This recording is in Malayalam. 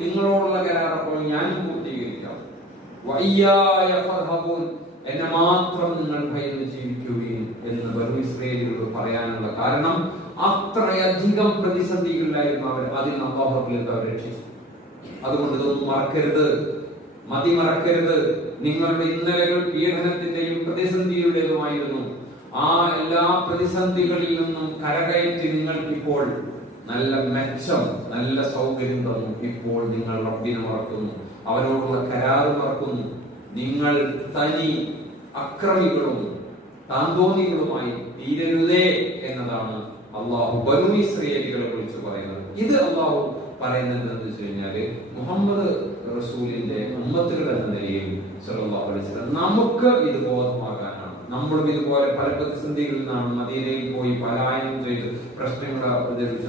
നിങ്ങളോടുള്ള കരാറപ്പോൾ ഞാനും പൂർത്തീകരിക്കാം. വയ്യായ ഫർഹബൂൻ, എന്നെ മാത്രം നിങ്ങൾ ഭയന്ന് ജീവിക്കുകയും എന്ന് ബനൂ ഇസ്രായേലിനോട് പറയാനുള്ള കാരണം അത്രയധികം പ്രതിസന്ധികളിലായിരുന്നു അവർ. അതിൽ അല്ലാഹുവിലേക്ക് അവർ രക്ഷിച്ചു. അതുകൊണ്ട് ഇതൊന്നും മറക്കരുത്, മറക്കരുത്. നിങ്ങളുടെ ഇന്നലകൾ പീഡനത്തിന്റെയും പ്രതിസന്ധിയുടേതുമായിരുന്നു. ആ എല്ലാ പ്രതിസന്ധികളിൽ നിന്നും കരകയറ്റി നിങ്ങൾക്കിപ്പോൾ നല്ല മെച്ചം, നല്ല സൗകര്യം തന്നു. ഇപ്പോൾ നിങ്ങൾ റബ്ബിനെ മറക്കുന്നു, അവരോടുള്ള കരാറ് മറക്കുന്നു. നിങ്ങൾ തനി അക്രമികളും താന്തോന്നികളുമായി തീരരുതേ എന്നതാണ് അള്ളാഹു ബനൂ ഇസ്രായേലികളെ കുറിച്ച് പറയുന്നത്. ഇത് അള്ളാഹു പറയുന്നത് എന്ന് വെച്ച് കഴിഞ്ഞാല് മുഹമ്മദ് റസൂലിന്റെ ഉമ്മത്തുകൾ എന്ന നിലയിൽ സ്വല്ലല്ലാഹു അലൈഹി വസല്ലം നമുക്ക് ഇത് ബോധമാകാനാണ്. നമ്മളും ഇതുപോലെ പല പ്രതിസന്ധികളിൽ നിന്നാണ് മദീനയിൽ പോയി പലായനം ചെയ്ത് പ്രശ്നങ്ങൾ അവതരിപ്പിച്ചു.